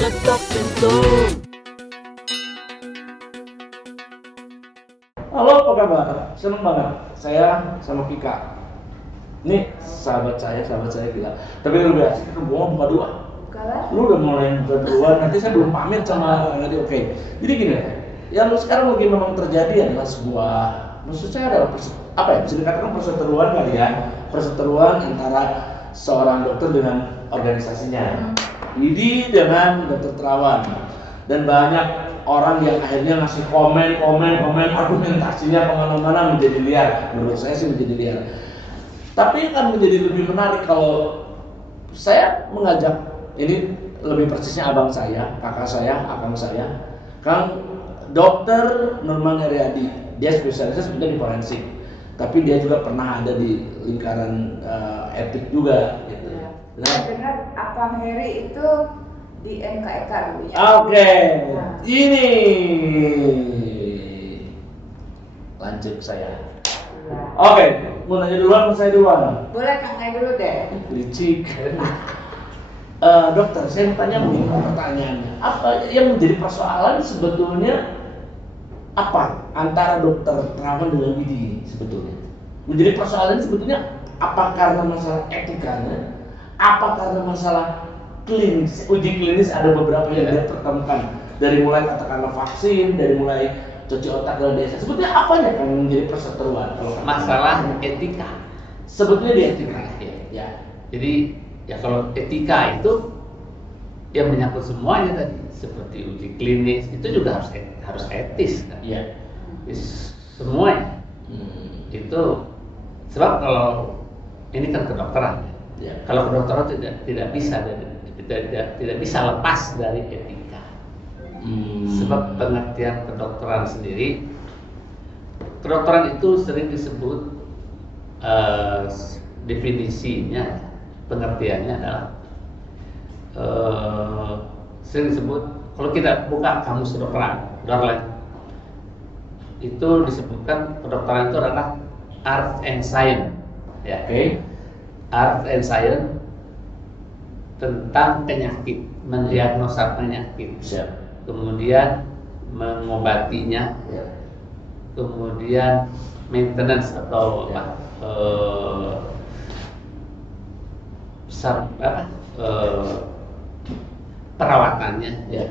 ketok pintu. Halo, apa kabar? Seneng banget. Saya sama Kika. Ini sahabat saya gila. Tapi lebih asik kan gua buka dua. Lu udah mulai buka dua, nanti saya belum pamit sama nanti oke. Jadi gini, yang sekarang lagi memang terjadi adalah sebuah, maksud saya adalah bisa dikatakan perseteruan kali ya, perseteruan antara seorang dokter dengan organisasinya. Idi dengan dokter Terawan, dan banyak orang yang akhirnya ngasih komen argumentasinya kemana-mana menjadi liar. Menurut saya sih menjadi liar. Tapi akan menjadi lebih menarik kalau saya mengajak, ini lebih persisnya abang saya, kakak saya, akang saya, Kang Dokter Nurman Heriadi. Dia spesialisnya sebenarnya di forensik, tapi dia juga pernah ada di lingkaran etik juga. Gitu. Nah, dengar Abang Heri itu di MKEK dulu ya. Oke. Ini lanjut saya. Oke, mau nanya duluan, mau saya duluan? Boleh Kang Ai dulu deh. Licik. Dokter, saya mau tanya begini pertanyaannya. Apa yang menjadi persoalan sebetulnya apa antara dokter Terawan dengan Widi sebetulnya? Menjadi persoalan sebetulnya apa karena masalah etikanya? Apa karena masalah klinis, uji klinis ada beberapa yang dia pertemukan, dari mulai katakanlah vaksin, dari mulai cuci otak dan desa. Sebetulnya apanya kan menjadi perseteruan kalau masalah etika? Sebetulnya di etika ya. Jadi ya kalau etika itu yang menyangkut semuanya tadi, seperti uji klinis itu juga harus etis kan? Ya. Semuanya itu sebab kalau ini kan kedokteran. Ya. Kalau kedokteran tidak bisa lepas dari etika. Sebab pengertian kedokteran sendiri, kedokteran itu sering disebut definisinya, pengertiannya adalah sering disebut, kalau kita buka kamus kedokteran, itu disebutkan kedokteran itu adalah art and science, ya. Oke. Art and science tentang penyakit, mendiagnosa penyakit. Siap. Kemudian mengobatinya, Ya. kemudian maintenance atau Ya. perawatannya, Ya.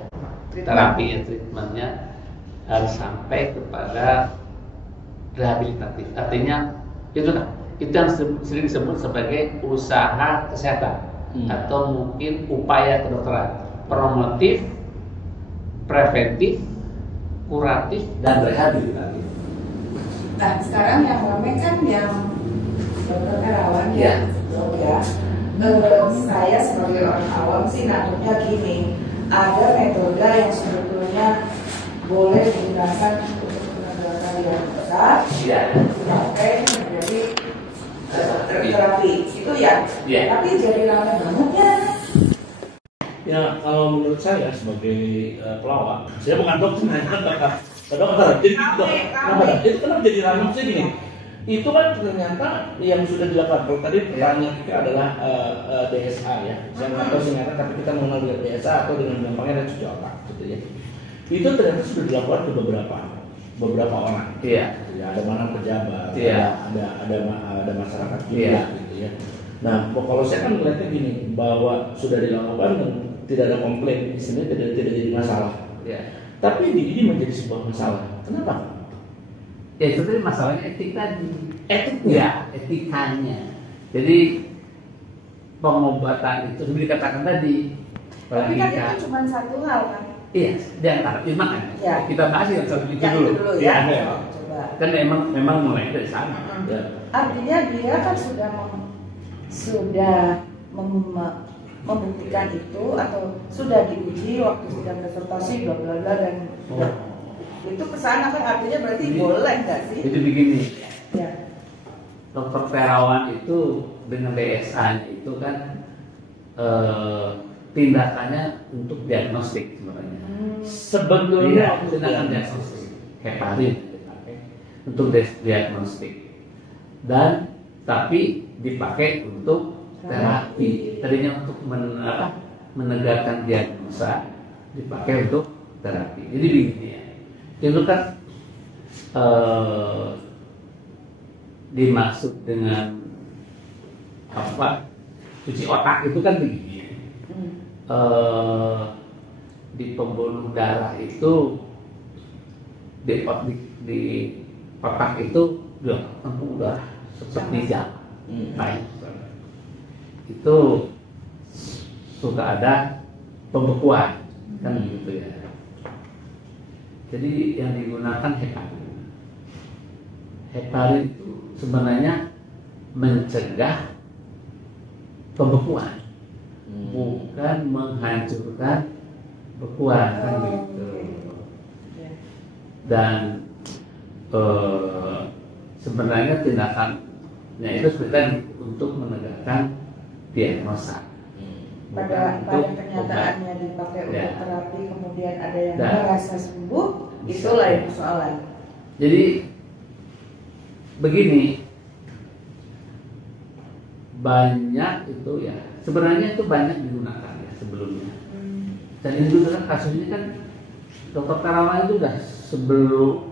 terapi, treatmentnya harus sampai kepada rehabilitatif. Artinya itu yang sering disebut sebagai usaha kesehatan atau mungkin upaya kedokteran, promotif, preventif, kuratif, dan rehabilitatif. Nah, sekarang yang ramai kan yang dokter Terawan ya. Saya sebagai orang awam sih nangkepnya gini, ada metode yang sebetulnya boleh digunakan untuk penegakan diagnosa, dipakai menjadi terapi itu ya. Tapi jadi ramai banget ya. Ya, kalau menurut saya sebagai pelawak, saya bukan dokter, ke dokter. Jadi itu kenapa jadi ramai sih gini? Itu kan ternyata yang sudah dilakukan. Kalau tadi pertanyaan kita adalah DSA ya. Saya nggak tahu singkatan, tapi kita mengenal dengan DSA atau dengan gampangnya cuci otak, gitu ya. Itu ternyata sudah dilakukan ke beberapa orang. Iya. Ya, ada mana pejabat, Iya. ada masyarakat juga, gitu ya. Nah, kalau saya kan melihatnya gini, bahwa sudah dilakukan dan tidak ada komplain, istilahnya tidak jadi masalah. Ya. Tapi ini menjadi sebuah masalah. Kenapa? Ya itu tadi masalahnya etik tadi. Etiknya? Ya, etikanya. Jadi pengobatan itu seperti dikatakan tadi. Tapi kan itu cuma satu hal kan. Iya, di antara cuma kan. Ya. Kita bahas yang satu itu Yang dulu. itu dulu Iya, ya. ada. Coba. Kan memang mulai dari sana. Ya. Artinya dia kan sudah membuktikan itu atau sudah diuji waktu sidang disertasi bla bla bla dan itu kesana kan artinya berarti boleh nggak sih? Jadi begini, Ya. Dokter Terawan itu dengan DSA itu kan tindakannya untuk diagnostik sebenarnya. Sebetulnya tindakan diagnostik heparin dipakai untuk diagnostik dan tapi dipakai untuk terapi. Tadinya untuk menegakkan diagnosa, dipakai untuk terapi. Jadi begini ya, itu kan dimaksud dengan apa, cuci otak itu kan begini ya. Di pembuluh darah itu di otak itu udah seperti jam baik. Itu suka ada pembekuan kan gitu ya. Jadi yang digunakan heparin. Heparin itu sebenarnya mencegah pembekuan, bukan menghancurkan bekuan kan gitu. Dan sebenarnya tindakannya itu sebenarnya untuk menegakkan diagnosa. Pada kenyataannya dipakai untuk terapi, kemudian ada yang merasa sembuh, itu lain persoalan. Jadi begini, banyak itu ya, sebenarnya itu banyak digunakan ya sebelumnya. Dan ini juga kan kasusnya kan Dr. Terawan itu udah sebelum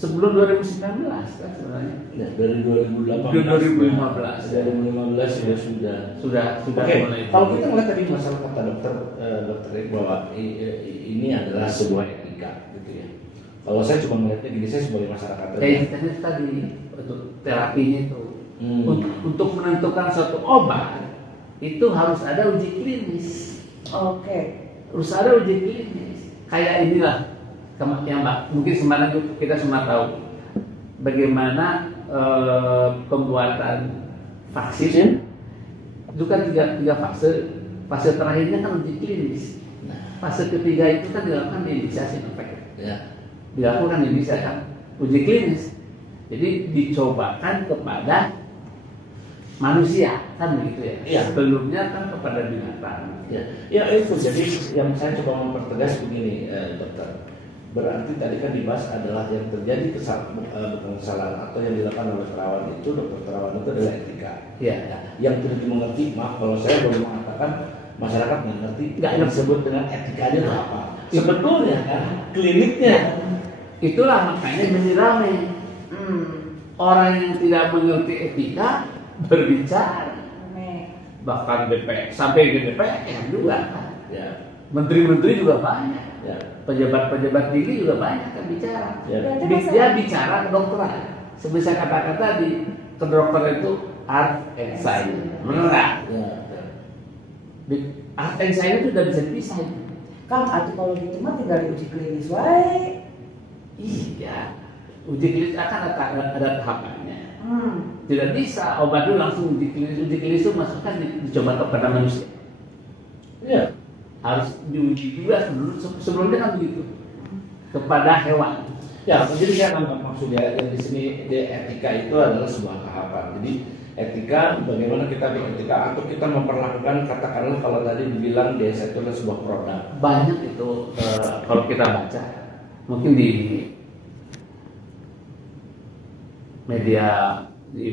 2019 kan sebenarnya. Ya, dari 2018. 2015. Dari 2015 sudah. Oke. Mulai. Kalau kita melihat tadi masalah kata dokter bahwa ini adalah sebuah etika gitu ya. Kalau saya cuma melihatnya gini, saya sebagai masyarakat tadi untuk terapinya itu untuk menentukan suatu obat itu harus ada uji klinis. Oke. Harus ada uji klinis. Kayak inilah yang mungkin sebenarnya kita semua tahu bagaimana pembuatan vaksin itu kan tiga fase. Fase terakhirnya kan uji klinis. Fase ketiga itu kan dilakukan di Indonesia Sinovac. Ya. Dilakukan di Indonesia kan uji klinis. Jadi dicobakan kepada manusia kan begitu ya. Iya. Sebelumnya kan kepada binatang. Ya itu. Jadi yang saya coba mempertegas begini, dokter. Berarti tadi kan dibahas adalah yang terjadi bukan kesalahan atau yang dilakukan oleh Terawan itu, dokter Terawan itu adalah etika. Iya. Yang tidak dimengerti, maaf kalau saya boleh mengatakan masyarakat nggak ngerti nggak disebut dengan etikanya itu apa. Sebetulnya kan kliniknya. Itulah makanya menjadi ramai. Orang yang tidak mengerti etika berbicara, bahkan DPR sampai ke DPR juga kan. Ya. Menteri-menteri juga banyak. Ya. Pejabat-pejabat tinggi juga banyak kan bicara. Ya. Dia bicara kedokteran. Seperti saya katakan tadi, kedokteran itu art and science. Benar nggak? Ya. Art and science itu sudah bisa dipisah. Kang, atau kalau gitu mah tinggal uji klinis wae. Iya. Uji klinis akan ada tahapannya. Tidak bisa obat itu langsung uji klinis itu masukkan dicoba kepada manusia. Iya. Harus diuji juga sebelumnya kan begitu kepada hewan. Ya, jadi saya nangkap maksudnya di sini etika itu adalah sebuah tahapan. Jadi etika bagaimana kita beretika atau kita memperlakukan, katakanlah kalau tadi dibilang desa itu adalah sebuah produk. Banyak itu kalau kita baca mungkin di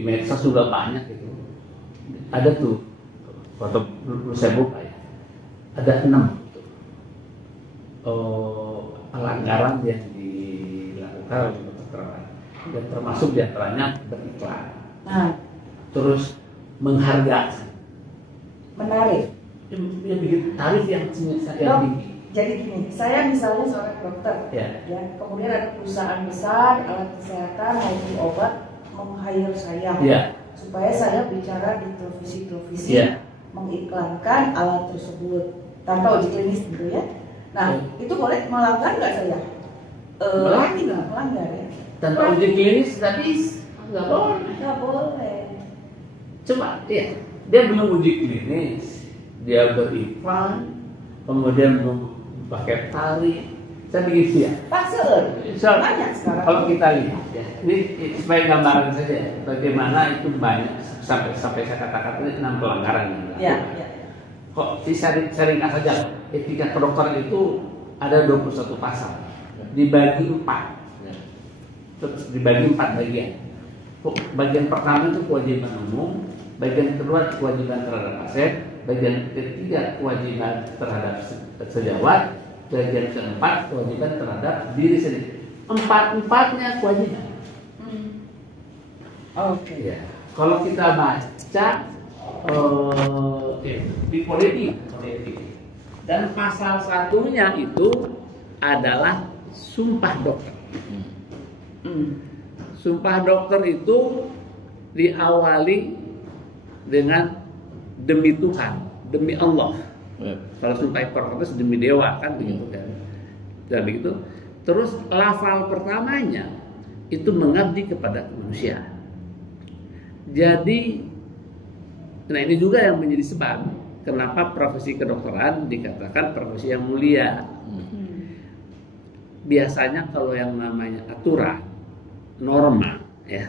medsos juga banyak itu. Ada tuh foto saya buka ya. Ada 6 pelanggaran yang dilakukan oleh dokter dan termasuk diantaranya beriklan. Terus menghargai, menarik, yang bikin tarif yang tinggi. Jadi gini, saya misalnya seorang dokter, ya, kemudian ada perusahaan besar alat kesehatan maupun obat meng-hire saya, supaya saya bicara di televisi, mengiklankan alat tersebut tanpa uji klinis gitu ya. Nah, itu boleh melanggar nggak saya? Melanggar ya. Tanpa uji klinis tadi nggak boleh. Nggak boleh. Cuma dia belum uji klinis, dia beriklan, kemudian pakai tarif. Saya begitu ya. Banyak sekarang. Kalau kita lihat ya, ini supaya gambaran saja bagaimana itu banyak sampai saya katakan ini 6 pelanggaran. Ya. Kok disaringkan saja, etika kedokteran itu ada 21 pasal, dibagi 4, terus dibagi 4 bagian. Bagian pertama itu kewajiban umum, bagian kedua kewajiban terhadap pasien, bagian ketiga kewajiban terhadap sejawat, bagian keempat kewajiban terhadap diri sendiri. Empat-empatnya kewajiban. Oke. Ya. Kalau kita baca di kode etik, dan pasal satunya itu adalah sumpah dokter. Sumpah dokter itu diawali dengan demi Tuhan, demi Allah. Kalau sumpah Hipokrates demi dewa kan begitu kan. Dan begitu. Terus lafal pertamanya itu mengabdi kepada manusia. Jadi, nah ini juga yang menjadi sebab kenapa profesi kedokteran dikatakan profesi yang mulia. Biasanya kalau yang namanya aturan, norma, ya,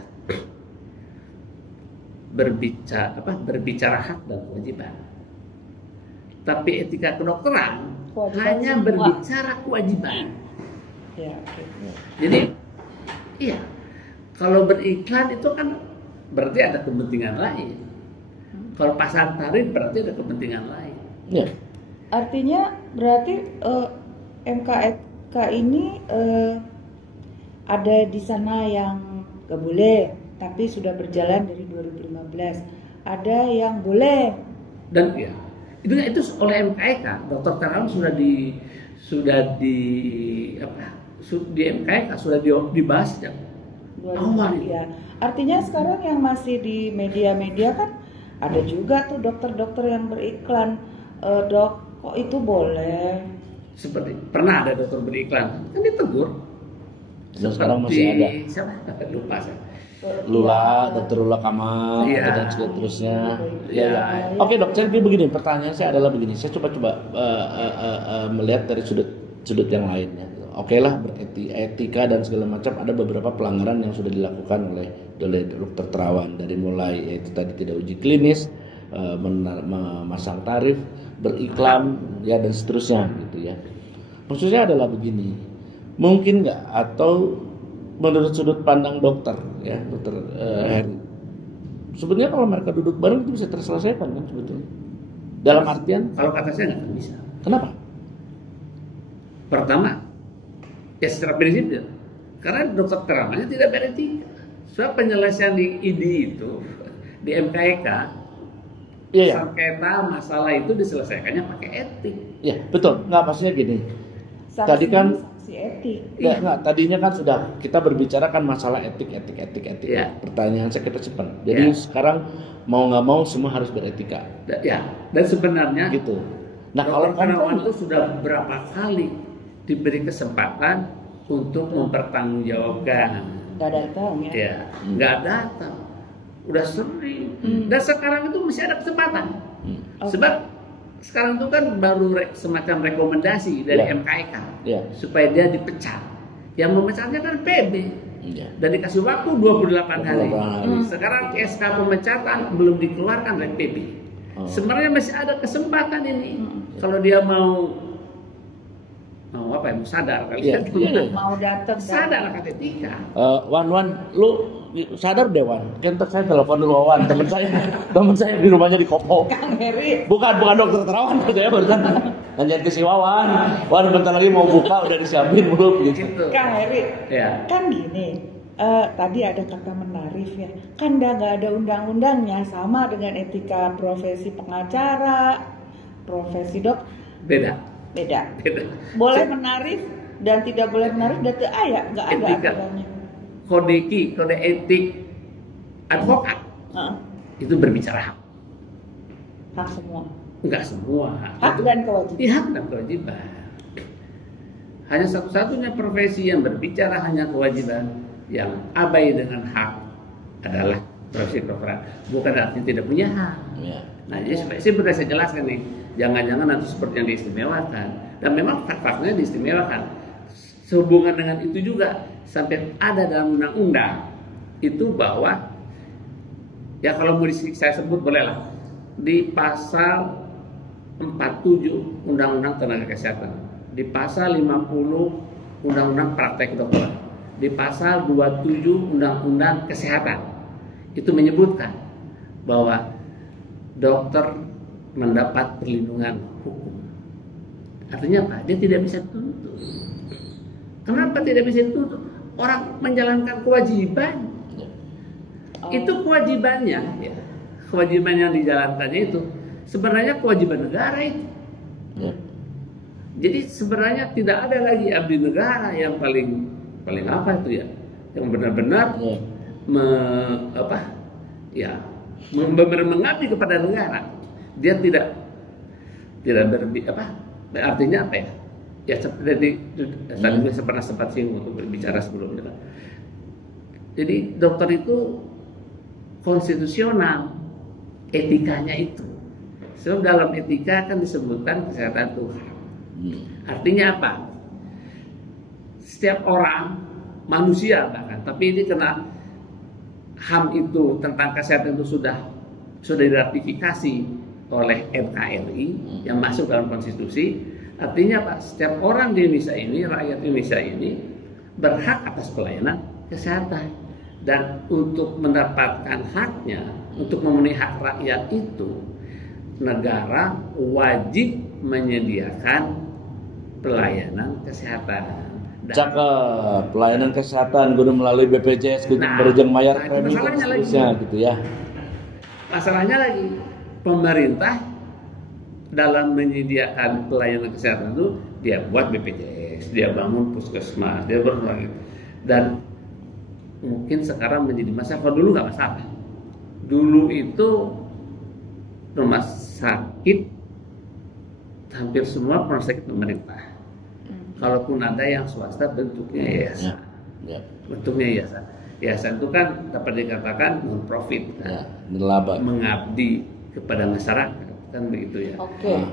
berbicara hak dan kewajiban. Tapi etika kedokteran hanya berbicara kewajiban. Ya, Jadi, iya, kalau beriklan itu kan berarti ada kepentingan lain. Kalau pasar tarif berarti ada kepentingan lain. Ya. Artinya berarti MKK ini ada di sana yang gak boleh, tapi sudah berjalan dari 2015. Ada yang boleh. Dan ya, itu oleh MKK, Dokter Terawan di MKK sudah dibahas sejak awal. Ya. Artinya sekarang yang masih di media-media kan ada juga tuh dokter-dokter yang beriklan, dok, kok itu boleh? Seperti pernah ada dokter beriklan, kan ditegur. Dan sekarang masih ada. Siapa? Lupa saya. Lula, Dokter Lula Kamal, dan seterusnya. Ya. Oke dok, saya begini. Pertanyaan saya adalah begini. Saya coba melihat dari sudut yang lainnya. Oke lah, beretika dan segala macam, ada beberapa pelanggaran yang sudah dilakukan oleh Dokter Terawan, dari mulai yaitu tadi tidak uji klinis, memasang tarif, beriklan, ya dan seterusnya gitu ya. Maksudnya adalah begini, mungkin nggak, atau menurut sudut pandang dokter ya, Dokter Heri, sebenarnya kalau mereka duduk bareng itu bisa terselesaikan kan sebetulnya, dalam artian kalau kata saya nggak bisa. Kenapa? Pertama, ya secara prinsip ya, karena dokter teramanya tidak beretika. Soal penyelesaian di ID itu, di MKK, sengketa masalah itu diselesaikannya pakai etik. Iya betul, nggak, maksudnya gini. Tadi kan sanksi etik. Nggak, tadinya kan sudah kita berbicara kan masalah etik. Ya. Pertanyaan saya kita simpan. Jadi sekarang mau nggak mau semua harus beretika. Ya, dan sebenarnya gitu. Nah kalau Terawan itu sudah berapa kali diberi kesempatan untuk mempertanggungjawabkan. Nggak datang ya? Ya, nggak datang. Udah sering. Dan sekarang itu masih ada kesempatan. Sebab sekarang itu kan baru semacam rekomendasi dari MKK supaya dia dipecat. Yang memecatnya kan PB. Dan dikasih waktu 28 hari. Sekarang SK pemecatan belum dikeluarkan oleh PB. Sebenarnya masih ada kesempatan ini. Kalau dia mau sadar kali ya. Mau datang sadar akan etika. Wan, lu sadar deh Wan. Kentar saya telepon dulu Wan, teman saya di rumahnya di Kopo. Kang Heri. Bukan Dokter Terawan, saya barusan nanyain ke si Wawan. Wan bentar lagi mau buka, udah disiapin belum gitu. Kang Heri. Ya. Kan gini. Tadi ada kata menarik ya. Kan nggak ada undang-undangnya, sama dengan etika profesi pengacara, profesi dok. Beda. Boleh menarik dan tidak boleh menarik, dan nggak ada aturannya. Kode etik advokat itu berbicara hak semua. Enggak semua. Hak dan kewajiban. Hak dan kewajiban. Hanya satu-satunya profesi yang berbicara hanya kewajiban, yang abai dengan hak adalah profesi kedokteran. Bukan artinya tidak punya hak. Nah, jadi saya saya jelaskan nih, jangan-jangan nanti seperti yang diistimewakan. Dan memang faktanya diistimewakan. Sehubungan dengan itu juga sampai ada dalam undang-undang itu bahwa ya kalau mau saya sebut bolehlah di pasal 47 Undang-Undang Tenaga Kesehatan, di pasal 50 Undang-Undang Praktek Kedokteran, di pasal 27 Undang-Undang Kesehatan itu menyebutkan bahwa dokter mendapat perlindungan hukum. Artinya apa? Dia tidak bisa dituntut. Kenapa tidak bisa dituntut? Orang menjalankan kewajiban. Itu kewajibannya, ya. Kewajiban yang dijalankannya itu sebenarnya kewajiban negara itu. Jadi sebenarnya tidak ada lagi abdi negara yang paling apa itu ya, yang benar-benar mengabdi kepada negara. Dia tidak artinya apa ya? Ya seperti tadi saya pernah sempat singgung untuk berbicara sebelumnya. Jadi dokter itu konstitusional, etikanya itu. Sebab dalam etika kan disebutkan kesehatan Tuhan. Artinya apa? Setiap orang, manusia bahkan, tapi ini kena HAM itu tentang kesehatan itu sudah diratifikasi oleh NKRI yang masuk dalam konstitusi. Artinya apa? Setiap orang di Indonesia ini, rakyat Indonesia ini berhak atas pelayanan kesehatan. Dan untuk mendapatkan haknya, untuk memenuhi hak rakyat itu, negara wajib menyediakan pelayanan kesehatan. Cakep, pelayanan kesehatan guna melalui BPJS, berjenjang mayar premi dan seterusnya gitu ya. Masalahnya lagi, pemerintah dalam menyediakan pelayanan kesehatan itu dia buat BPJS, dia bangun puskesmas, dia berbagai, dan mungkin sekarang menjadi masalah. Kalau dulu nggak masalah. Dulu itu rumah sakit hampir semua rumah sakit pemerintah. Kalaupun ada yang swasta bentuknya yayasan. Bentuknya yayasan. Yayasan itu kan dapat dikatakan non profit, mengabdi kepada masyarakat, kan begitu ya.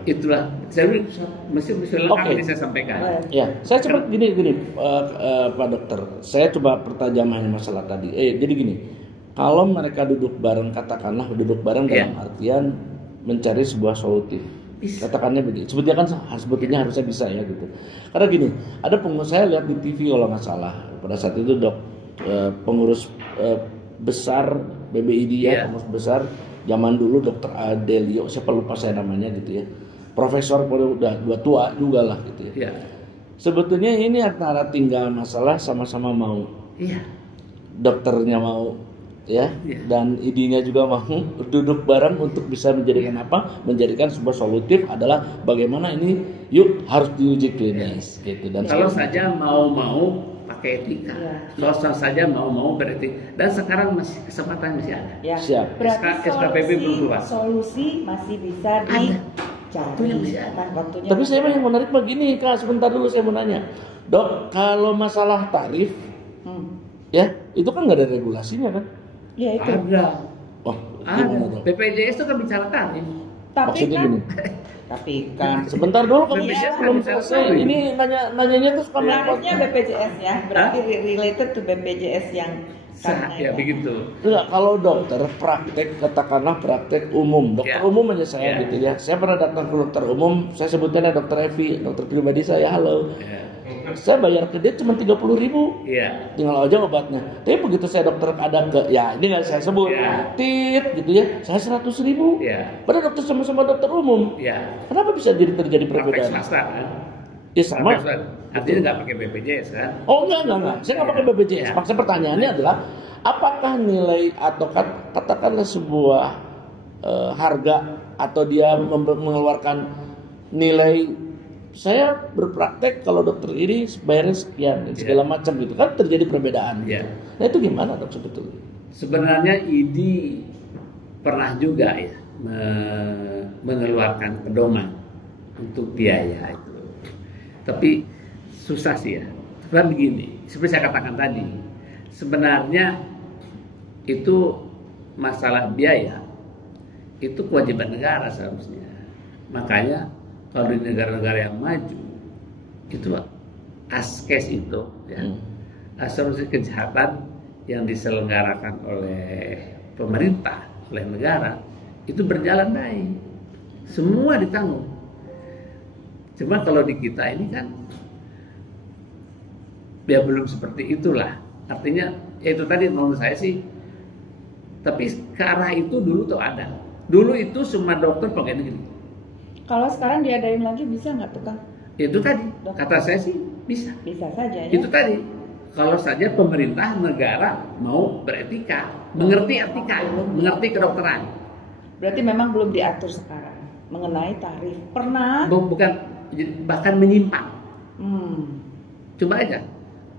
Itulah saya mesti lengkap ini saya sampaikan. Ya, saya coba gini Pak Dokter. Saya coba pertajamahnya masalah tadi. Jadi gini, kalau mereka duduk bareng, katakanlah duduk bareng dalam artian mencari sebuah solutif. Katakannya begini, sebetulnya harusnya bisa ya gitu. Karena gini, ada saya lihat di TV kalau nggak salah pada saat itu pengurus besar BBI dia, pengurus besar zaman dulu Dr. Adelio, siapa lupa saya namanya gitu ya. Profesor udah tua juga lah gitu ya. Sebetulnya ini antara tinggal masalah sama-sama mau. Dokternya mau ya, dan ID-nya juga mau duduk bareng untuk bisa menjadikan apa? Menjadikan sebuah solutif adalah bagaimana ini harus diuji klinis gitu. Dan kalau saja mau pakai etika, kalau saja mau beretik, dan sekarang kesempatan masih ada. Siap. Berarti SKPP belum keluar. Solusi masih bisa dicari. Tapi saya yang menarik begini, Kak, sebentar dulu saya mau nanya. Dok, kalau masalah tarif ya, itu kan nggak ada regulasinya kan? Ya itu. Ada. Ada. BPJS itu kan bicara tarif. Maksudnya gini. Tapi kan sebentar dulu kan belum selesai. Ini nanyanya tuh tarifnya BPJS ya, berarti related to BPJS yang ya begitu. Enggak, kalau dokter praktek, katakanlah praktek umum, dokter umum aja saya gitu ya. Saya pernah datang ke dokter umum, saya sebutnya dokter Evi, dokter pribadi saya, halo. Saya bayar ke dia cuma 30.000, tinggal aja obatnya. Tapi begitu saya dokter ada ini nggak saya sebut, gitu ya, saya 100.000. Padahal dokter sama-sama dokter umum. Kenapa bisa terjadi perbedaan? Swasta kan? Ya sama. Artinya nggak pakai BPJS kan? Oh enggak. Saya nggak pakai BPJS. Maksudnya pertanyaannya adalah, apakah nilai atau katakanlah sebuah harga atau dia mengeluarkan nilai, saya berpraktek kalau dokter ini bayarnya sekian dan segala macam gitu kan, terjadi perbedaan. Nah itu gimana dok sebetulnya? Sebenarnya ID pernah juga ya mengeluarkan pedoman untuk biaya itu, tapi susah sih ya. Karena begini, seperti saya katakan tadi, sebenarnya itu masalah biaya itu kewajiban negara seharusnya. Makanya kalau di negara-negara yang maju itu askes itu asuransi kesehatan yang diselenggarakan oleh pemerintah, oleh negara itu berjalan baik, semua ditanggung. Cuma kalau di kita ini kan ya belum seperti itulah. Artinya itu tadi menurut saya sih, tapi ke arah itu dulu tuh ada. Dulu itu semua dokter pakai gini. Kalau sekarang diadain lagi bisa nggak tuh Kang? Itu tadi, kata saya sih bisa. Bisa saja ya. Itu tadi, kalau saja pemerintah negara mau beretika, mengerti etika, mengerti kedokteran. Berarti memang belum diatur sekarang mengenai tarif. Pernah? Bukan, bahkan menyimpang. Coba aja,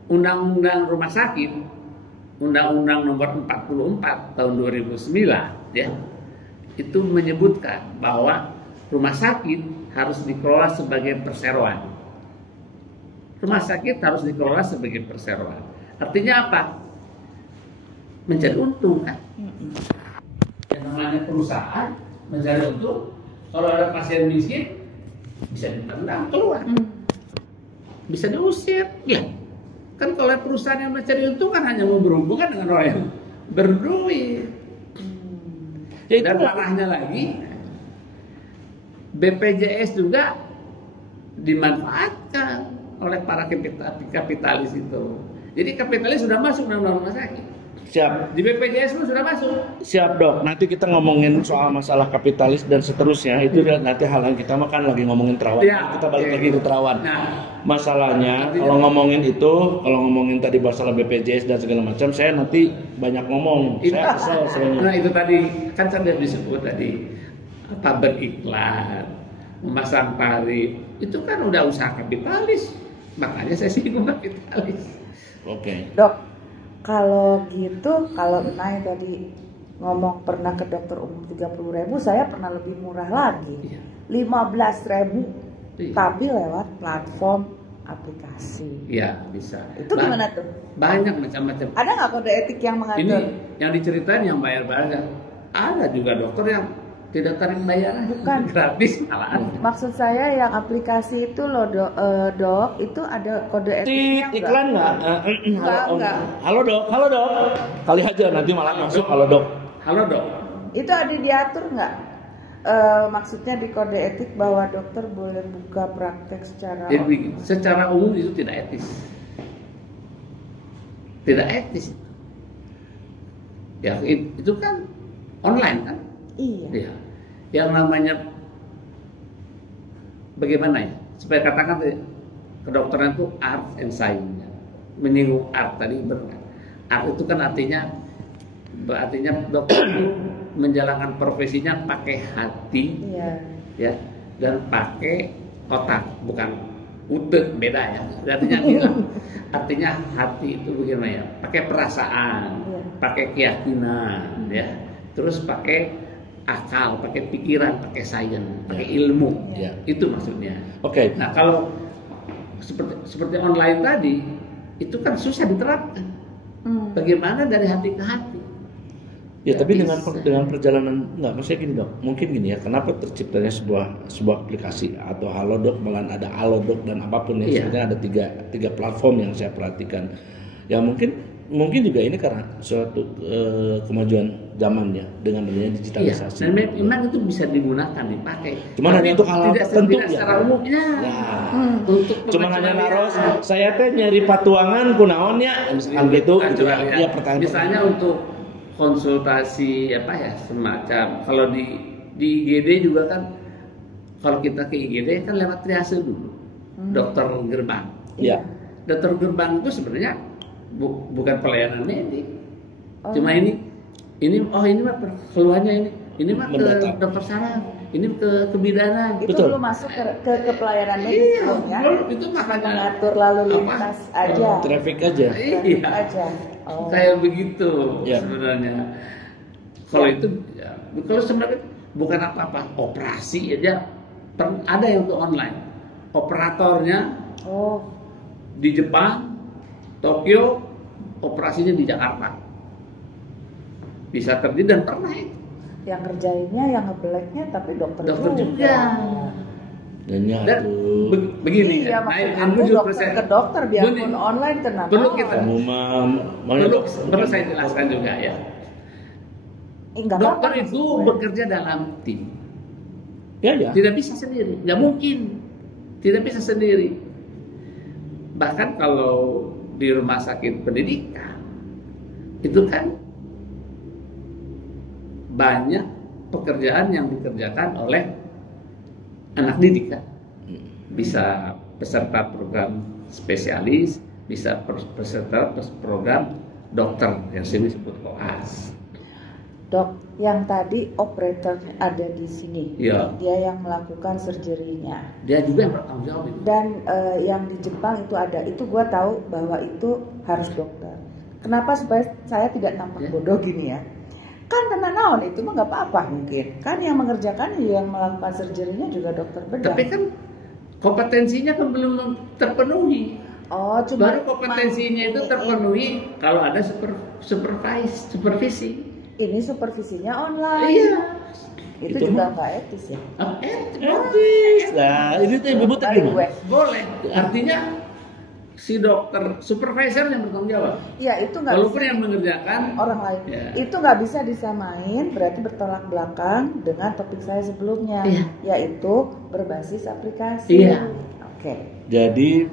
Undang-Undang Rumah Sakit, Undang-Undang Nomor 44 Tahun 2009, ya, itu menyebutkan bahwa rumah sakit harus dikelola sebagai perseroan. Rumah sakit harus dikelola sebagai perseroan. Artinya apa? Mencari untung kan? Yang namanya perusahaan mencari untung. Kalau ada pasien miskin, bisa ditendang keluar, bisa diusir. Ya, kan kalau perusahaan yang mencari untung kan hanya mau berhubungan dengan orang yang berduit. Dan parahnya lagi, BPJS juga dimanfaatkan oleh para kapitalis itu. Jadi kapitalis sudah masuk dalam rumah sakit. Siap. Di BPJS pun sudah masuk. Siap dok. Nanti kita ngomongin soal masalah kapitalis dan seterusnya. Itu nanti hal yang kita makan lagi ngomongin Terawan. Ya, Kita balik lagi ke Terawan. Nah, masalahnya kalau ngomongin itu, kalau ngomongin tadi masalah BPJS dan segala macam, saya nanti banyak ngomong. Saya kesel sebenarnya. Nah itu tadi kan sudah disebut tadi. Apa beriklan, memasang tarif, itu kan udah usaha kapitalis. Makanya saya singgung kapitalis. Oke. Dok, kalau gitu, kalau Nay tadi ngomong pernah ke dokter umum 30.000, saya pernah lebih murah lagi. Iya. 15.000, Iya. tapi lewat platform aplikasi. Iya bisa. Itu gimana tuh? Banyak macam-macam. Ada nggak kode etik yang mengatur? Ini yang diceritain yang bayar-bayar. Ada juga dokter yang tidak tarik bayaran, Bukan. gratis malahan. Maksud saya yang aplikasi itu loh dok, itu ada kode etiknya nggak? Iklan nggak? Enggak. Halo dok. Kali aja nanti malah masuk. Halo dok. Halo dok. Itu ada diatur nggak? Maksudnya di kode etik bahwa dokter boleh buka praktek secara Jadi begini, secara umum itu tidak etis. Tidak etis. Ya itu kan online kan? Iya. Iya. Yang namanya bagaimana ya? Supaya katakan kedokteran itu art and science. Menyinggung art tadi benar. Art itu kan artinya dokter itu menjalankan profesinya pakai hati, Iya. ya, dan pakai otak, bukan utek, beda ya. Artinya bilang, artinya hati itu bagaimana ya? Pakai perasaan, Iya. pakai keyakinan, ya, terus pakai akal, pakai pikiran, pakai sains, pakai ilmu, Ya. itu maksudnya. Oke. Nah kalau seperti online tadi, itu kan susah diterapkan. Bagaimana dari hati ke hati? Ya, tapi Bisa. dengan perjalanan nggak, maksudnya gini dok, mungkin gini ya, kenapa terciptanya sebuah aplikasi atau Halodoc, malah ada Halodoc dan apapun ya, Iya. sebenarnya ada tiga platform yang saya perhatikan. Ya mungkin juga ini karena suatu kemajuan zaman ya, dengan adanya digitalisasi. Iya, dan memang itu bisa digunakan, dipakai. Cuman hanya untuk hal tertentu tidak ya. secara umum. Ya. Untuk Cuman hanya naros, pengecualian. saya teh nyari patuangan kunaon ya, misalkan gitu. Pengecualian. Ya pertanyaan. Misalnya untuk konsultasi apa ya, semacam kalau di IGD juga kan, kalau kita ke IGD kan lewat triase dulu, dokter gerbang. Ya. Dokter gerbang itu sebenarnya bukan pelayanan medik, cuma ini mah keluarnya ini mah ke Mendata. dokter saraf, ini ke kebidanan. Itu Betul. belum masuk ke pelayanan medis Iya, belum ya? itu makanya Mengatur lalu lintas aja. Traffic aja. Iya. Aja. Oh. Kayak begitu Ya. sebenarnya. Kalau itu, ya, kalau sebenarnya bukan apa-apa, operasi aja ada yang untuk online. Operatornya Oh. di Jepang, Tokyo, operasinya di Jakarta. Bisa terjadi dan pernah itu. Yang kerjainnya, yang ngebeleknya, tapi dokter Juga. Dan ya Dan begini Iya, ya, maksud naik aku dokter ke dokter biarpun Begini, online kenapa? perlu kita perlu saya jelaskan juga ya. Enggak Dokter apa-apa, itu maksud gue. bekerja dalam tim. ya. Tidak bisa sendiri, nggak mungkin. Tidak bisa sendiri. Bahkan kalau di rumah sakit pendidikan itu kan banyak pekerjaan yang dikerjakan oleh anak didik kan. Bisa peserta program spesialis, bisa peserta program dokter yang sini disebut koas. Dok, yang tadi operator ada di sini, ya. Dia yang melakukan surgery-nya. Dia juga yang bertanggung jawab itu. Dan yang di Jepang itu ada, itu gue tahu bahwa itu harus dokter. Kenapa supaya saya tidak tampak bodoh gini ya? Kan tenan naon itu mah nggak apa-apa mungkin. Kan yang mengerjakan, yang melakukan surgery-nya juga dokter bedah. Tapi kan kompetensinya kan belum terpenuhi. Oh, cuma baru kompetensinya itu terpenuhi kalau ada supervisi. Ini supervisinya online. Iya. Itu juga nggak etis ya? Etis. Nah, itu tuh ibu tadi. Boleh. Artinya si dokter supervisor yang bertanggung jawab. Iya, itu nggak. Walaupun yang mengerjakan orang lain. Ya. Itu nggak bisa disamain, berarti bertolak belakang dengan topik saya sebelumnya, yaitu berbasis aplikasi. Iya. Oke. Jadi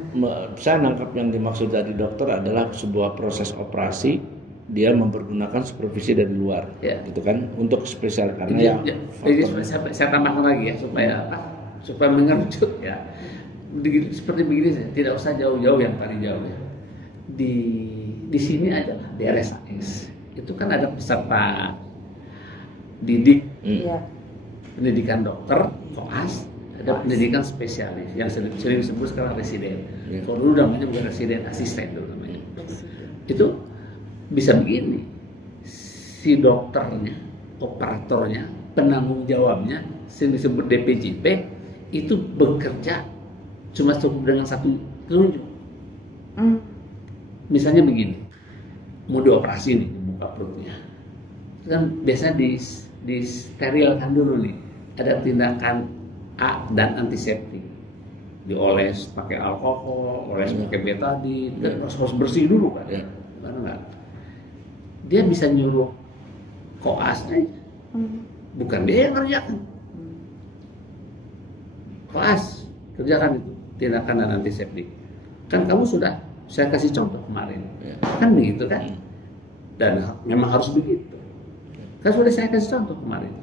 saya nangkap yang dimaksud dari dokter adalah sebuah proses operasi. Dia mempergunakan supervisi dari luar, gitu kan, untuk spesial karena Jadi saya tambahkan lagi ya supaya mengerucut ya. Seperti begini, tidak usah jauh-jauh yang paling jauh ya. Di sini adalah di RSAS itu kan ada peserta didik, pendidikan dokter, koas, ada pendidikan spesialis yang sering disebut sekarang residen. Kalau dulu namanya bukan residen, asisten dulu namanya. Itu bisa begini, si dokternya, operatornya, penanggung jawabnya, yang disebut DPJP itu bekerja cuma cukup dengan satu telunjuk. Misalnya begini, mau dioperasi nih, buka perutnya, kan biasanya di sterilkan dulu nih, ada tindakan A dan antiseptik, dioles pakai alkohol, oles pakai betadine, dan harus bersih dulu kan, karena enggak. Dia bisa nyuruh koas aja, bukan dia yang kerjakan. Koas kerjakan itu tindakan dan antiseptik. Kan kamu sudah saya kasih contoh kemarin, kan begitu kan? Dan memang harus begitu. Kan sudah saya kasih contoh kemarin.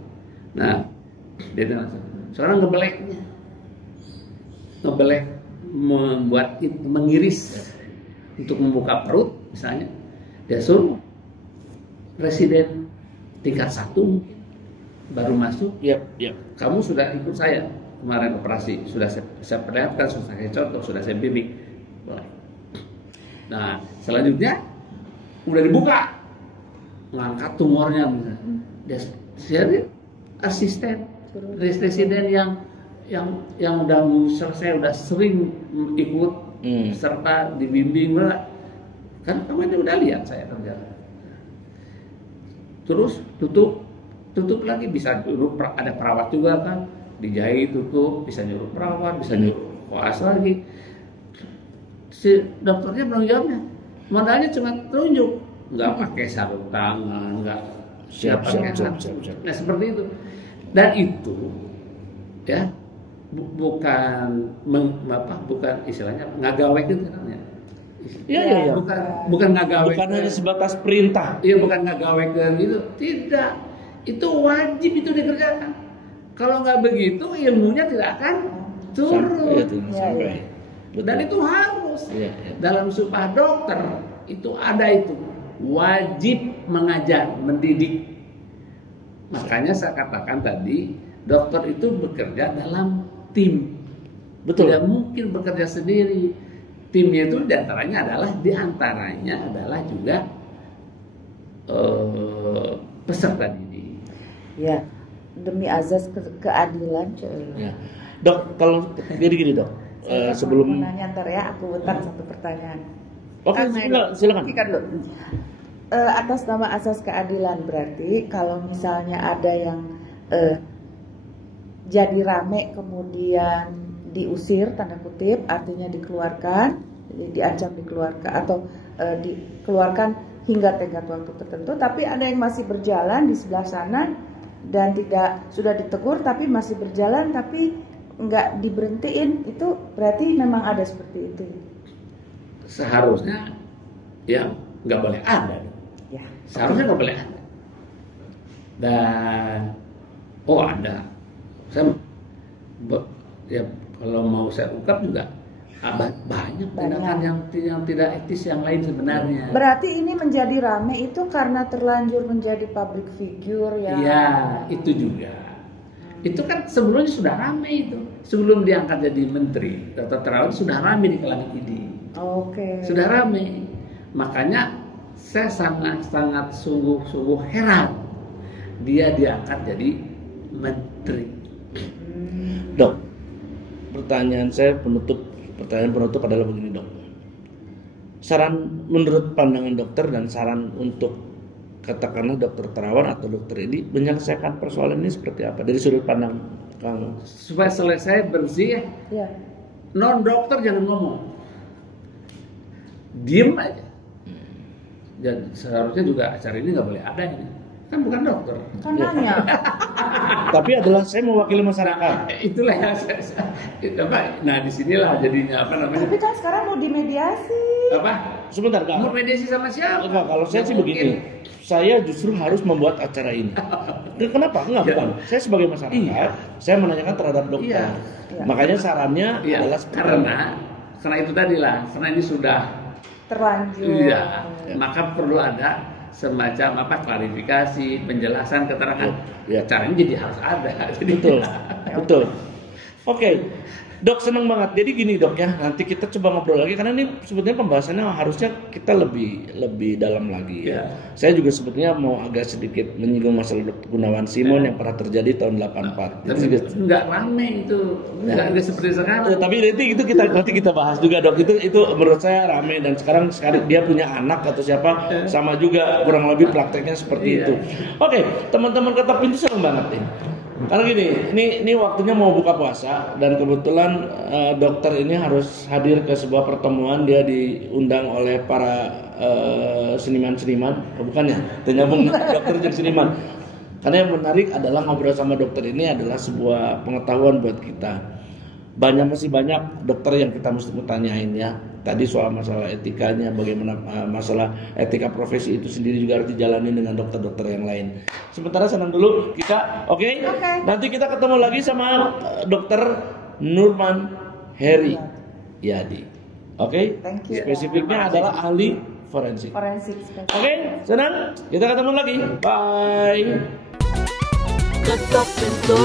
Nah, dia bilang sekarang ngebelek, membuat mengiris untuk membuka perut misalnya, dia suruh residen tingkat 1 mungkin baru masuk. Kamu sudah ikut saya kemarin operasi, sudah saya perlihatkan, sudah saya contoh, sudah saya bimbing. Nah, selanjutnya udah dibuka, ngangkat tumornya misalnya. Dia asisten residen yang udah selesai, udah sering ikut serta dibimbing, kan kamu itu udah lihat saya kerja. Terus tutup lagi, bisa dulu ada perawat juga kan, dijahit tutup, bisa nyuruh perawat, bisa nyuruh koas lagi. Si dokternya penanggung jawabnya, modalnya cuma tunjuk, nggak pakai sarung tangan, nggak siap. Nah seperti itu, dan itu ya bukan istilahnya ngagawek itu namanya. Iya. Bukan ngagawek. Bukan hanya sebatas perintah. Iya, bukan ngagawek gitu. Tidak. Itu wajib itu dikerjakan. Kalau nggak begitu, ilmunya tidak akan turun. Sampai. Dan itu harus. Dalam sumpah dokter itu ada itu. Wajib mengajar, mendidik. Makanya saya katakan tadi, dokter itu bekerja dalam tim. Betul. Tidak mungkin bekerja sendiri. Timnya itu diantaranya adalah juga peserta didik. Ya, demi azas keadilan. Ya. Dok, kalau jadi gini dok, sebelum nanya ntar ya, aku bentar satu pertanyaan. Oke, silakan. Atas nama asas keadilan berarti kalau misalnya ada yang jadi rame kemudian diusir tanda kutip, artinya dikeluarkan, diancam dikeluarkan atau dikeluarkan hingga tenggat waktu tertentu, tapi ada yang masih berjalan di sebelah sana dan tidak sudah ditegur tapi masih berjalan tapi nggak diberhentiin, itu berarti memang ada seperti itu. Seharusnya ya nggak boleh ada. Ya. Seharusnya nggak boleh ada. Dan Oh ada. Saya ya kalau mau saya ungkap juga banyak tindakan yang tidak etis yang lain sebenarnya. Berarti ini menjadi rame itu karena terlanjur menjadi public figure ya? Iya, itu juga. Itu kan sebelumnya sudah rame itu. Sebelum diangkat jadi menteri, Dr. Terawan sudah rame di kalangan ini. Oke. Sudah rame. Makanya saya sangat sungguh heran dia diangkat jadi menteri. Dok, pertanyaan penutup adalah begini, Dok. Saran menurut pandangan dokter dan saran untuk katakanlah Dokter Terawan atau Dokter Edi menyelesaikan persoalan ini seperti apa dari sudut pandang kamu? Supaya selesai bersih ya. Non dokter jangan ngomong, diem aja. Dan seharusnya juga acara ini nggak boleh ada ini. Kan bukan dokter. Kan nanya. Tapi adalah saya mewakili masyarakat. Itulah yang nah disinilah jadinya apa namanya. Tapi kan sekarang mau dimediasi. Apa? Sebentar, Kak. Mau mediasi sama siapa? Enggak, kalau saya sih begini. Saya justru harus membuat acara ini. Kenapa? Enggak, bukan. Saya sebagai masyarakat, saya menanyakan terhadap dokter. Makanya sarannya adalah karena itu tadi lah, karena ini sudah terlanjur. Iya. Maka perlu ada semacam klarifikasi, penjelasan, keterangan. Caranya jadi harus ada. Betul. Oke. Dok, senang banget. Jadi gini, Dok, ya. Nanti kita coba ngobrol lagi karena ini sebetulnya pembahasannya harusnya kita lebih dalam lagi ya. Saya juga sebetulnya mau agak sedikit menyinggung masalah Dr. Gunawan Simon yang pernah terjadi tahun 84. Tapi enggak rame itu. Enggak seperti sekarang. Tapi nanti kita bahas juga, Dok. Itu menurut saya rame dan sekarang dia punya anak atau siapa sama juga kurang lebih prakteknya seperti itu. Oke, teman-teman Ketok Pintu senang banget nih. Karena gini, ini waktunya mau buka puasa dan kebetulan dokter ini harus hadir ke sebuah pertemuan. Dia diundang oleh para seniman-seniman, bukan ya? Ternyambung dokter dan seniman. Karena yang menarik adalah ngobrol sama dokter ini adalah sebuah pengetahuan buat kita. Masih banyak dokter yang kita mesti tanyain ya. Tadi soal masalah etikanya, bagaimana masalah etika profesi itu sendiri juga harus dijalani dengan dokter-dokter yang lain. Sementara senang dulu kita, oke? Nanti kita ketemu lagi sama Dokter Nurman Heri Yadi. Oke? Spesifiknya adalah ahli forensik. Oke, senang? Kita ketemu lagi. Bye. Ketok Pintu.